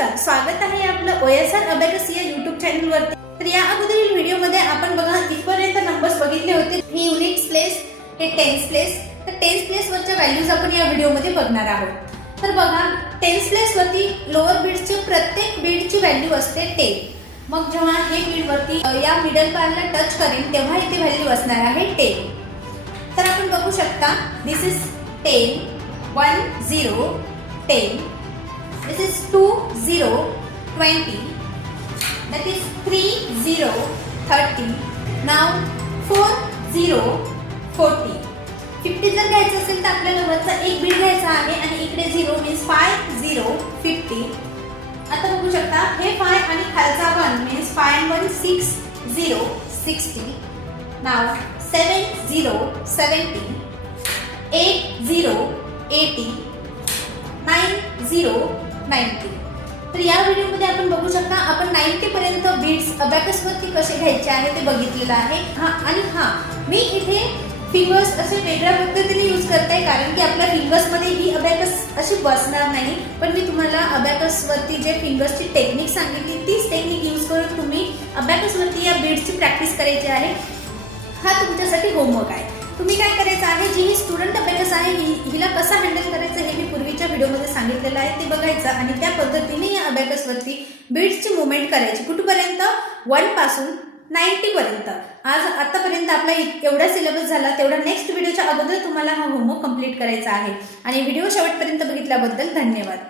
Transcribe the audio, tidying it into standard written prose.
नमस्कार, स्वागत आहे आपलं ओएसआर अबॅकस या YouTube चॅनलवरती। तर या अगोदरील व्हिडिओमध्ये आपण बघा इथपर्यंत नंबर्स बघितले होते, हे युनिट्स प्लेस, हे टेन्स प्लेस। तर टेन्स प्लेस वरच्या व्हॅल्यूज आपण या व्हिडिओमध्ये बघणार आहोत। तर बघा टेन्स प्लेस वरती लोअर बीट्सची प्रत्येक बीटची व्हॅल्यू असते 10। मग जेव्हा हे बीट वरती या मिडल बारला टच करेन तेव्हा इथे व्हॅल्यू असणार आहे 10। तर आपण बघू शकता दिस is 10 1 0 10, this is 2 0 20, that is 3 0 30, now 4 0 40। 50 जर घ्यायचं असेल तर आपल्याला वरचा एक बीट घ्यायचा आहे आणि इकडे 0 मीन्स 5 0 50। आता बघू शकता हे 5 आणि खालचा 1 मीन्स 5 1 6 0 60, now 7 0 70, 8 0 80, 9 0 90। तर या व्हिडिओमध्ये आपण बघू शकता आपण 90 पर्यंत बीट्स अबॅकस वरती कसे घ्यायचे आहे ते बघितलेलं आहे। मी इथे फिंगर्स असे वेगळ्या पद्धतीने यूज करते कारण की आपल्या फिंगर्स मध्ये ही अबॅकस अशी बसणार नाही, पण मी तुम्हाला अबॅकस वरती जे फिंगर्सची टेक्निक सांगितली तीच टेक्निक यूज करून तुम्ही अबॅकस वरती या बीट्सची प्रॅक्टिस करायची आहे। हा तुमच्यासाठी होमवर्क आहे। तुम्ही काय करायचं आहे, जी ही स्टुडंट अबॅकस आहे हिला कसं हँडल करायचं हे मी पूर्वीच्या व्हिडिओमध्ये सांगितलेलं आहे, ते बघायचं आणि त्या पद्धतीने या अबॅकस वरती बीट्सची मूवमेंट करायची कुठपर्यंत 1 पासून 90 पर्यंत। आज आतापर्यंत आपला एवढा सिलेबस झाला, तेवढा नेक्स्ट व्हिडिओच्या अगोदर तुम्हाला हा होमवर्क कंप्लीट करायचा आहे। आणि व्हिडिओ शेवटपर्यंत बघितल्याबद्दल धन्यवाद।